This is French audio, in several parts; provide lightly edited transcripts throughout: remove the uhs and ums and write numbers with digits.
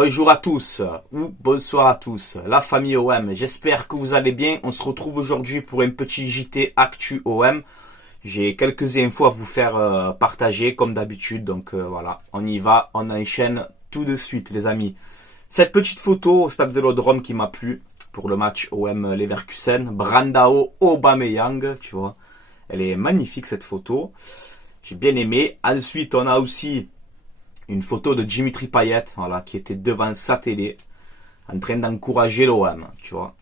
Bonjour à tous, ou bonsoir à tous, la famille OM, j'espère que vous allez bien. On se retrouve aujourd'hui pour un petit JT Actu OM. J'ai quelques infos à vous faire partager comme d'habitude, donc voilà, on y va, on enchaîne tout de suite les amis. Cette petite photo au stade Vélodrome qui m'a plu pour le match OM Leverkusen, Brandao Aubameyang, tu vois, elle est magnifique cette photo, j'ai bien aimé. Ensuite on a aussi une photo de Dimitri Payet, voilà, qui était devant sa télé, en train d'encourager l'OM, tu vois.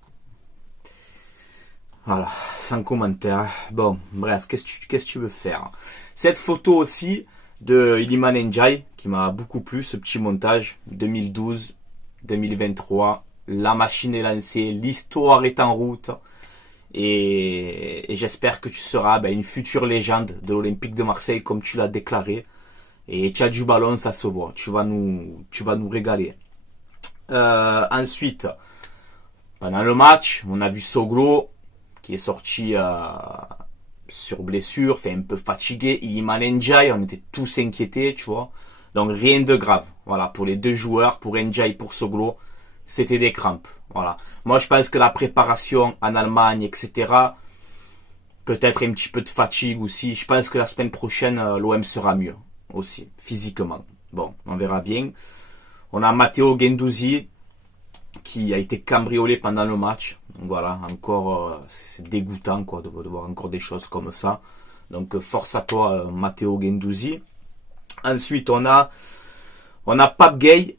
Voilà, sans commentaire. Bon, bref, qu'est-ce que tu veux faire? Cette photo aussi de Iliman Ndiaye, qui m'a beaucoup plu, ce petit montage, 2012, 2023, la machine est lancée, l'histoire est en route, et j'espère que tu seras une future légende de l'Olympique de Marseille, comme tu l'as déclaré. Et tu as du ballon, ça se voit. Tu vas nous régaler. Ensuite, pendant le match, on a vu Soglo qui est sorti sur blessure, fait un peu fatigué. Iliman Ndiaye, on était tous inquiétés, tu vois. Donc rien de grave. Voilà, pour les deux joueurs, pour Ndiaye, pour Soglo, c'était des crampes. Voilà. Moi, je pense que la préparation en Allemagne, etc., peut-être un petit peu de fatigue aussi. Je pense que la semaine prochaine, l'OM sera mieux aussi, physiquement. Bon, on verra bien. On a Matteo Guendouzi qui a été cambriolé pendant le match. Donc voilà, encore, c'est dégoûtant quoi, de voir encore des choses comme ça. Donc force à toi, Matteo Guendouzi. Ensuite, on a Pape Gueye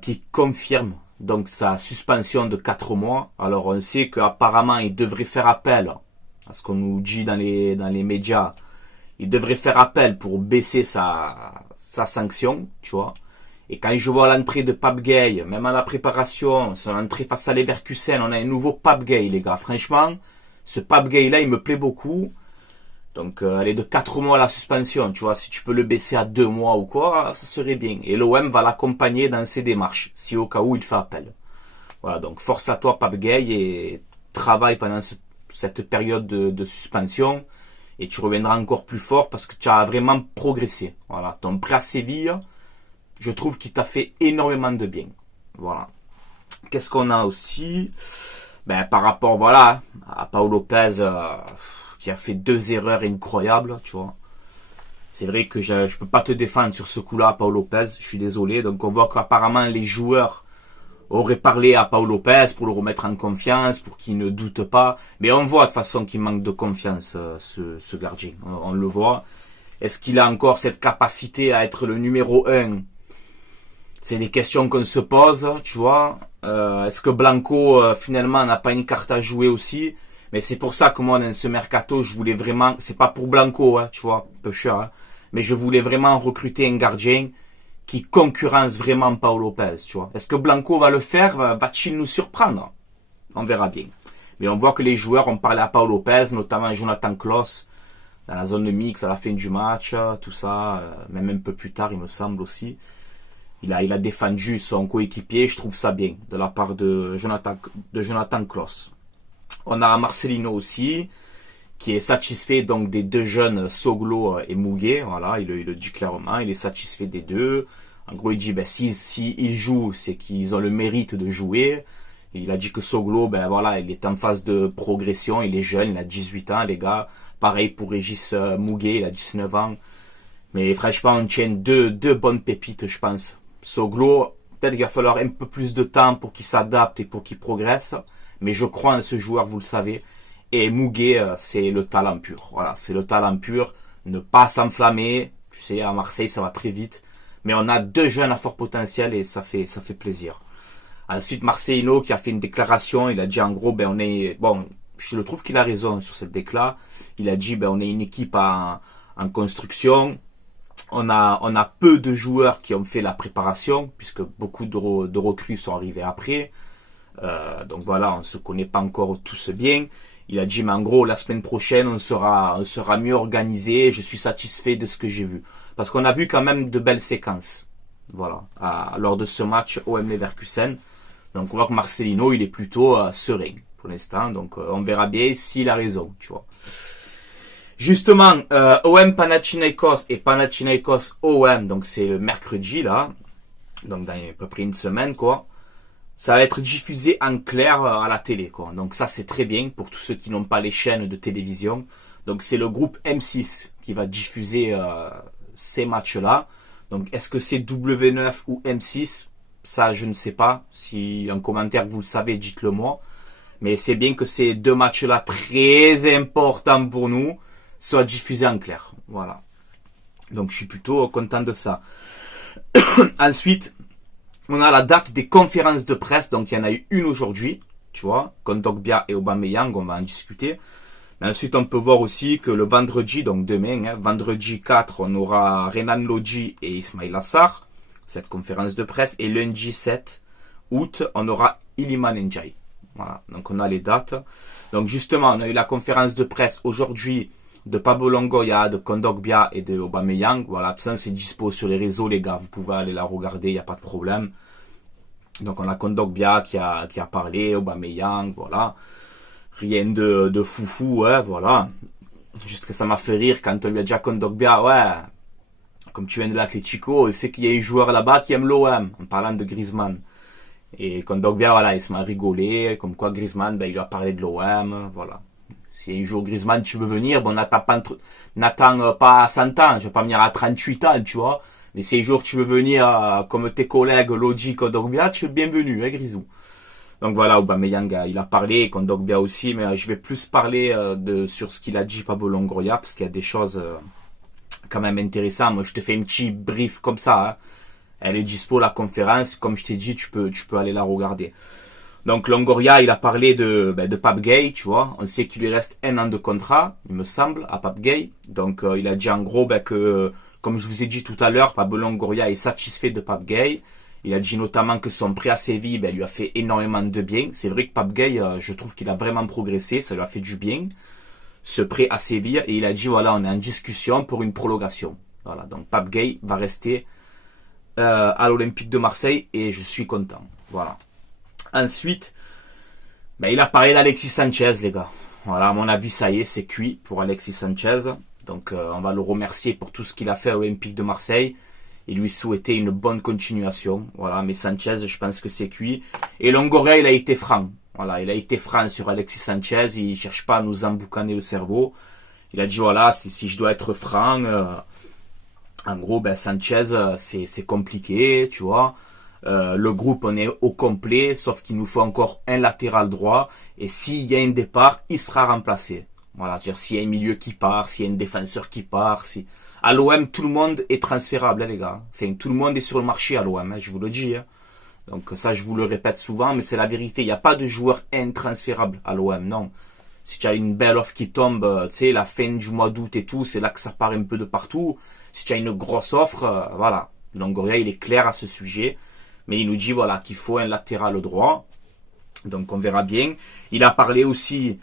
qui confirme donc sa suspension de 4 mois. Alors on sait qu'apparemment il devrait faire appel à ce qu'on nous dit dans les médias. Il devrait faire appel pour baisser sa sanction, tu vois. Et quand je vois l'entrée de Pape Gueye, même à la préparation, son entrée face à Leverkusen, on a un nouveau Pape Gueye, les gars. Franchement, ce Pape Gueye-là, il me plaît beaucoup. Donc, elle est de 4 mois la suspension, tu vois. Si tu peux le baisser à 2 mois ou quoi, ça serait bien. Et l'OM va l'accompagner dans ses démarches, si au cas où il fait appel. Voilà, donc force à toi, Pape Gueye, et travaille pendant cette période de suspension. Et tu reviendras encore plus fort parce que tu as vraiment progressé. Voilà, ton prêt à Séville, je trouve qu'il t'a fait énormément de bien. Voilà. Qu'est-ce qu'on a aussi? Par rapport, voilà, à Paul Lopez, qui a fait 2 erreurs incroyables, tu vois. C'est vrai que je peux pas te défendre sur ce coup-là, Paul Lopez. Je suis désolé. Donc on voit qu'apparemment les joueurs aurait parlé à Paul Lopez pour le remettre en confiance, pour qu'il ne doute pas. Mais on voit de toute façon qu'il manque de confiance, ce gardien. On le voit. Est-ce qu'il a encore cette capacité à être le numéro 1? C'est des questions qu'on se pose, tu vois. Est-ce que Blanco, finalement, n'a pas une carte à jouer aussi? Mais c'est pour ça que moi, dans ce mercato, je voulais vraiment... C'est pas pour Blanco, hein, tu vois, peu cher. Hein, mais je voulais vraiment recruter un gardien qui concurrence vraiment Paul Lopez, tu vois. Est-ce que Blanco va le faire? Va-t-il nous surprendre? On verra bien. Mais on voit que les joueurs ont parlé à Paul Lopez, notamment Jonathan Klaus, dans la zone de mix à la fin du match, tout ça, même un peu plus tard, il me semble aussi. Il a défendu son coéquipier, je trouve ça bien, de la part de Jonathan Klaus. On a Marcelino aussi, qui est satisfait donc des 2 jeunes Soglo et Muguet, voilà, il le dit clairement, il est satisfait des 2. En gros, il dit, si ils jouent, c'est qu'ils ont le mérite de jouer. Et il a dit que Soglo, voilà, il est en phase de progression, il est jeune, il a 18 ans, les gars. Pareil pour Régis Muguet, il a 19 ans. Mais franchement, on tient deux bonnes pépites, je pense. Soglo, peut-être qu'il va falloir un peu plus de temps pour qu'il s'adapte et pour qu'il progresse. Mais je crois en ce joueur, vous le savez. Et Muguet, c'est le talent pur. Voilà, c'est le talent pur. Ne pas s'enflammer. Tu sais, à Marseille, ça va très vite. Mais on a 2 jeunes à fort potentiel et ça fait plaisir. Ensuite, Marcelino qui a fait une déclaration. Il a dit en gros, je le trouve qu'il a raison sur cette déclaration. Il a dit, on est une équipe en construction. On a peu de joueurs qui ont fait la préparation, puisque beaucoup de recrues sont arrivés après. Donc voilà, on ne se connaît pas encore tous bien. Il a dit, mais en gros, la semaine prochaine, on sera mieux organisé. Je suis satisfait de ce que j'ai vu. Parce qu'on a vu quand même de belles séquences. Voilà, lors de ce match OM Leverkusen. Donc on voit que Marcelino, il est plutôt serein pour l'instant. Donc on verra bien s'il a raison, tu vois. Justement, OM Panathinaikos et Panathinaikos OM, donc c'est le mercredi là. donc dans à peu près une semaine, quoi. Ça va être diffusé en clair à la télé, quoi. Donc ça, c'est très bien pour tous ceux qui n'ont pas les chaînes de télévision. Donc c'est le groupe M6 qui va diffuser ces matchs-là. Donc est-ce que c'est W9 ou M6? Ça, je ne sais pas. Si en commentaire vous le savez, dites-le moi. Mais c'est bien que ces deux matchs-là, très importants pour nous, soient diffusés en clair. Voilà. Donc je suis plutôt content de ça. Ensuite, on a la date des conférences de presse. Donc il y en a eu une aujourd'hui, tu vois, Kondogbia et Aubameyang, on va en discuter. Mais ensuite, on peut voir aussi que le vendredi, donc demain, vendredi 4, on aura Renan Lodji et Ismail Assar, cette conférence de presse. Et lundi 7 août, on aura Iliman Ndiaye. Voilà, donc on a les dates. Donc justement, on a eu la conférence de presse aujourd'hui de Pablo Longoria, de Kondogbia et de Aubameyang. Voilà, tout ça c'est dispo sur les réseaux, les gars. Vous pouvez aller la regarder, il n'y a pas de problème. Donc on a Kondogbia qui a parlé, Aubameyang, voilà. Rien de foufou, ouais, voilà. Juste que ça m'a fait rire quand on lui a dit à Kondogbia, ouais, comme tu viens de l'Atlético, il sait qu'il y a un joueur là-bas qui aime l'OM, en parlant de Griezmann. Et Kondogbia, voilà, il se m'a rigolé, comme quoi Griezmann, ben, il lui a parlé de l'OM, voilà. Si un jour Griezmann, tu veux venir, bon, n'attends pas 100 ans, je vais pas venir à 38 ans, tu vois. Mais si un jour tu veux venir, comme tes collègues Lodji, Kondogbia, tu es bienvenu, hein, Grisou. Donc voilà, Aubameyang, il a parlé, Kondogbia aussi, mais je vais plus parler sur ce qu'il a dit Pablo Longoria, parce qu'il y a des choses quand même intéressantes. Moi, je te fais un petit brief comme ça, hein. Elle est dispo, la conférence, comme je t'ai dit, tu peux aller la regarder. Donc Longoria, il a parlé de Pape Gueye, tu vois. On sait qu'il lui reste 1 an de contrat, il me semble, à Pape Gueye. Donc il a dit en gros que, comme je vous ai dit tout à l'heure, Pablo Longoria est satisfait de Pape Gueye. Il a dit notamment que son prêt à Séville lui a fait énormément de bien. C'est vrai que Pape Gueye, je trouve qu'il a vraiment progressé, ça lui a fait du bien, ce prêt à Séville. Et il a dit, voilà, on est en discussion pour une prolongation. Voilà, donc Pape Gueye va rester à l'Olympique de Marseille et je suis content. Voilà. Ensuite, il a parlé d'Alexis Sanchez, les gars. Voilà, à mon avis, ça y est, c'est cuit pour Alexis Sanchez. Donc, on va le remercier pour tout ce qu'il a fait à l'Olympique de Marseille et lui souhaiter une bonne continuation. Voilà, mais Sanchez, je pense que c'est cuit. Et Longoria, il a été franc. Voilà, il a été franc sur Alexis Sanchez. Il cherche pas à nous emboucaner le cerveau. Il a dit, voilà, si je dois être franc, en gros, Sanchez, c'est compliqué, tu vois. Le groupe, on est au complet, sauf qu'il nous faut encore un latéral droit. Et s'il y a un départ, il sera remplacé. Voilà, c'est-à-dire s'il y a un milieu qui part, s'il y a un défenseur qui part. À l'OM, tout le monde est transférable, hein, les gars. Enfin, tout le monde est sur le marché à l'OM, hein, je vous le dis. Hein. Donc ça, je vous le répète souvent, mais c'est la vérité. Il n'y a pas de joueur intransférable à l'OM, non. Si tu as une belle offre qui tombe, tu sais, la fin du mois d'août et tout, c'est là que ça part un peu de partout. Si tu as une grosse offre, voilà. Longoria, il est clair à ce sujet. Mais il nous dit, voilà, qu'il faut un latéral droit. Donc, on verra bien. Il a parlé aussi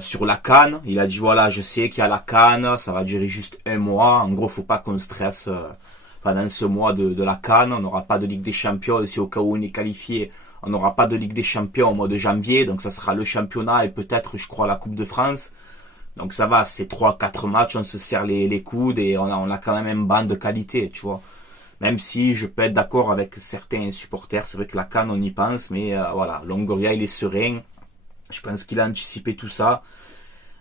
sur la CAN. Il a dit, voilà, je sais qu'il y a la CAN. Ça va durer juste 1 mois. En gros, faut pas qu'on stresse pendant ce mois de la CAN. On n'aura pas de Ligue des Champions. Et si au cas où on est qualifié, on n'aura pas de Ligue des Champions au mois de janvier. Donc, ça sera le championnat et peut-être, je crois, la Coupe de France. Donc, ça va. C'est 3-4 matchs. On se serre les coudes et on a quand même un banc de qualité, tu vois. Même si je peux être d'accord avec certains supporters, c'est vrai que la CAN on y pense, mais voilà, Longoria il est serein. Je pense qu'il a anticipé tout ça.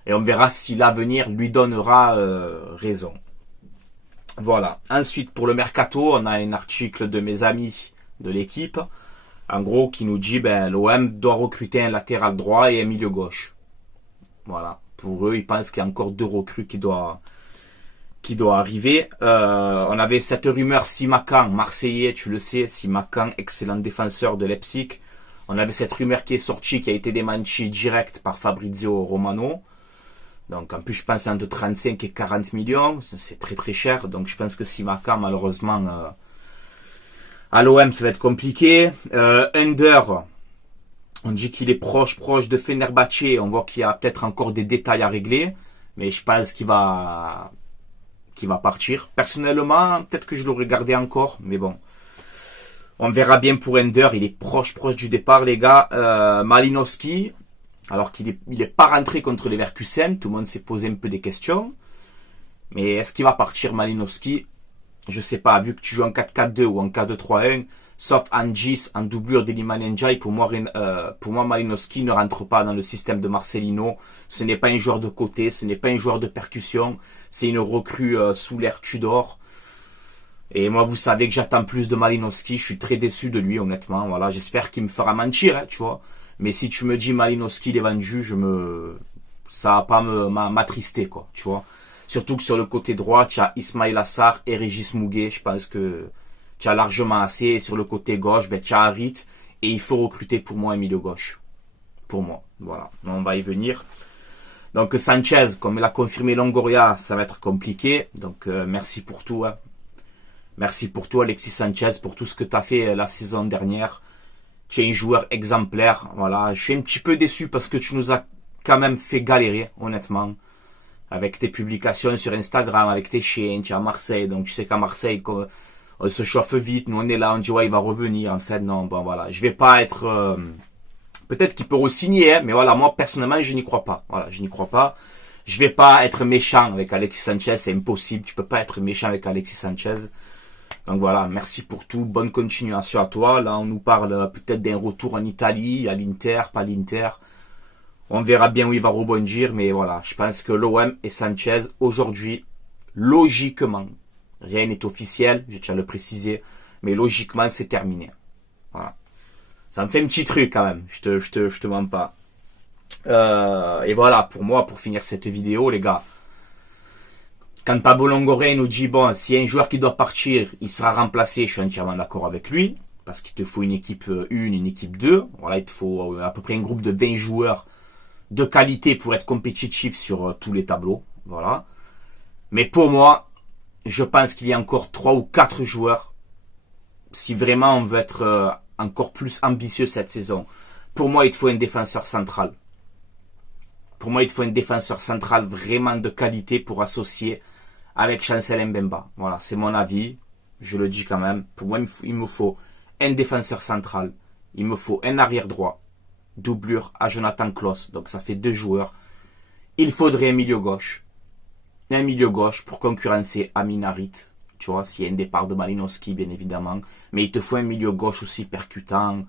Et on verra si l'avenir lui donnera raison. Voilà. Ensuite, pour le mercato, on a un article de mes amis de l'équipe, en gros, qui nous dit l'OM doit recruter un latéral droit et un milieu gauche. Voilà. Pour eux, ils pensent qu'il y a encore 2 recrues qui doit arriver. On avait cette rumeur Simakan, Marseillais, tu le sais, Simakan, excellent défenseur de Leipzig. On avait cette rumeur qui est sortie, qui a été démentie direct par Fabrizio Romano. Donc en plus je pense entre 35 et 40 millions, c'est très très cher. Donc je pense que Simakan malheureusement à l'OM ça va être compliqué. Under, on dit qu'il est proche de Fenerbahçe. On voit qu'il y a peut-être encore des détails à régler, mais je pense qu'il va partir. Personnellement, peut-être que je l'aurais gardé encore, mais bon. On verra bien pour Ender, il est proche du départ, les gars. Malinowski, alors qu'il est pas rentré contre les Leverkusen, tout le monde s'est posé un peu des questions. Mais est-ce qu'il va partir, Malinowski? je sais pas, vu que tu joues en 4-4-2 ou en 4-2-3-1, sauf Angis en doublure d'Iliman Ndiaye, pour moi Malinowski ne rentre pas dans le système de Marcelino. Ce n'est pas un joueur de côté, ce n'est pas un joueur de percussion, c'est une recrue sous l'ère Tudor. Et moi, vous savez que j'attends plus de Malinowski, je suis très déçu de lui, honnêtement. Voilà, j'espère qu'il me fera mentir, hein, tu vois. Mais si tu me dis Malinowski il est vendu, ça va pas m'attrister, quoi, tu vois. Surtout que sur le côté droit, tu as Ismail Assar et Régis Mouguet. Je pense que tu as largement assez. Et sur le côté gauche, tu as Harit. Et il faut recruter pour moi un milieu gauche. Pour moi. Voilà. On va y venir. Donc Sanchez, comme il a confirmé Longoria, ça va être compliqué. Donc merci pour tout. Hein. Merci pour tout Alexis Sanchez, pour tout ce que tu as fait la saison dernière. Tu es un joueur exemplaire. Voilà. Je suis un petit peu déçu parce que tu nous as quand même fait galérer, honnêtement. Avec tes publications sur Instagram, avec tes chiens, tu es à Marseille, donc tu sais qu'à Marseille, on se chauffe vite, nous on est là, on dit ouais il va revenir, en fait non, bon voilà, je vais pas être, peut-être qu'il peut re-signer, hein, mais voilà, moi personnellement je n'y crois pas, voilà, je n'y crois pas, je vais pas être méchant avec Alexis Sanchez, c'est impossible, tu peux pas être méchant avec Alexis Sanchez, donc voilà, merci pour tout, bonne continuation à toi, là on nous parle peut-être d'un retour en Italie, à l'Inter, pas l'Inter. On verra bien où il va rebondir, mais voilà, je pense que l'OM et Sanchez, aujourd'hui, logiquement, rien n'est officiel, je tiens à le préciser, mais logiquement, c'est terminé. Voilà. Ça me fait un petit truc quand même, je te mens pas. Et voilà, pour moi, pour finir cette vidéo, les gars, quand Pablo Longoria nous dit, bon, s'il y a un joueur qui doit partir, il sera remplacé, je suis entièrement d'accord avec lui, parce qu'il te faut une équipe 1, une équipe 2, voilà, il te faut à peu près un groupe de 20 joueurs de qualité pour être compétitif sur tous les tableaux, voilà. Mais pour moi, je pense qu'il y a encore 3 ou 4 joueurs, si vraiment on veut être encore plus ambitieux cette saison. Pour moi, il te faut un défenseur central. Pour moi, il te faut un défenseur central vraiment de qualité pour associer avec Chancel Mbemba. Voilà, c'est mon avis, je le dis quand même. Pour moi, il me faut un défenseur central, il me faut un arrière droit, doublure à Jonathan Klaus, donc ça fait 2 joueurs. Il faudrait un milieu gauche pour concurrencer Amin Harit, tu vois, s'il y a un départ de Malinowski bien évidemment, mais il te faut un milieu gauche aussi percutant,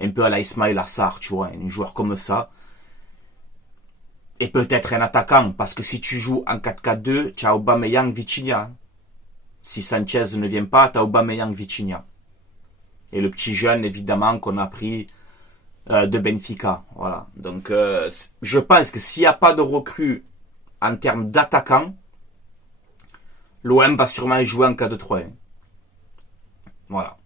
un peu à la Ismail Assar, tu vois, un joueur comme ça, et peut-être un attaquant, parce que si tu joues en 4-4-2, tu as Aubameyang, Vitinha. Si Sanchez ne vient pas, tu as Aubameyang, Vitinha. Et le petit jeune évidemment qu'on a pris de Benfica, voilà. Donc je pense que s'il n'y a pas de recrue en termes d'attaquant, l'OM va sûrement jouer en 4-2-3-1. Voilà.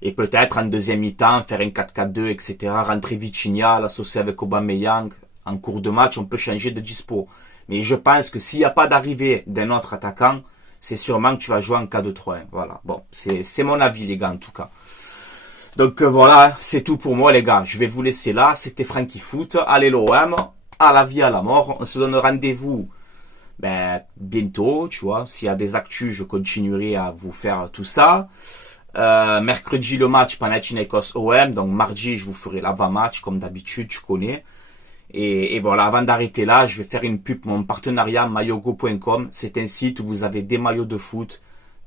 Et peut-être en deuxième mi-temps, faire un 4-4-2, etc. Rentrer Vitinha, l'associer avec Aubameyang. En cours de match, on peut changer de dispo. Mais je pense que s'il n'y a pas d'arrivée d'un autre attaquant, c'est sûrement que tu vas jouer en 4-2-3-1. Voilà. Bon, c'est mon avis, les gars, en tout cas. Donc voilà, c'est tout pour moi les gars, je vais vous laisser là, c'était Franky Foot, allez l'OM, à la vie, à la mort, on se donne rendez-vous bientôt, tu vois, s'il y a des actus, je continuerai à vous faire tout ça. Mercredi le match Panathinaikos OM, donc mardi je vous ferai l'avant-match comme d'habitude, tu connais. Et voilà, avant d'arrêter là, je vais faire une pub, mon partenariat maillogo.com, c'est un site où vous avez des maillots de foot,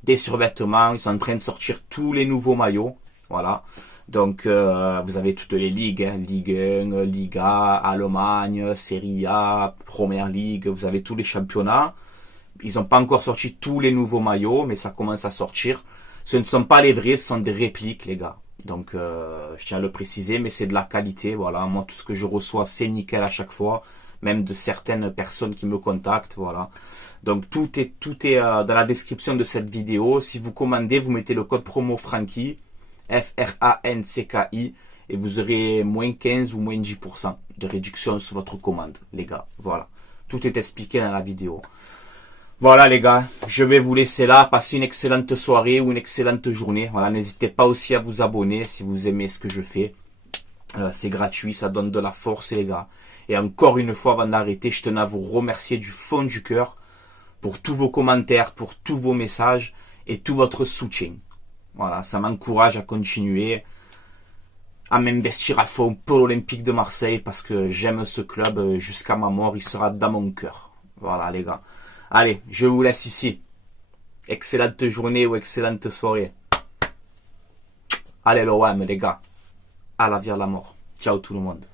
des survêtements, ils sont en train de sortir tous les nouveaux maillots. Voilà, donc vous avez toutes les ligues, hein, Ligue 1, Liga, Allemagne, Serie A, Première Ligue, vous avez tous les championnats. Ils n'ont pas encore sorti tous les nouveaux maillots, mais ça commence à sortir. Ce ne sont pas les vrais, ce sont des répliques les gars. Donc je tiens à le préciser, mais c'est de la qualité, voilà. Moi tout ce que je reçois c'est nickel à chaque fois, même de certaines personnes qui me contactent, voilà. Donc tout est dans la description de cette vidéo. Si vous commandez, vous mettez le code promo Franky. FRANCKI et vous aurez moins 15 ou moins 10% de réduction sur votre commande, les gars. Voilà. Tout est expliqué dans la vidéo. Voilà, les gars. Je vais vous laisser là. Passez une excellente soirée ou une excellente journée. Voilà. N'hésitez pas aussi à vous abonner si vous aimez ce que je fais. C'est gratuit. Ça donne de la force, les gars. Et encore une fois, avant d'arrêter, je tenais à vous remercier du fond du cœur pour tous vos commentaires, pour tous vos messages et tout votre soutien. Voilà, ça m'encourage à continuer, à m'investir à fond pour l'Olympique de Marseille parce que j'aime ce club jusqu'à ma mort, il sera dans mon cœur. Voilà les gars. Allez, je vous laisse ici. excellente journée ou excellente soirée. Allez l'OM les gars, à la vie à la mort. Ciao tout le monde.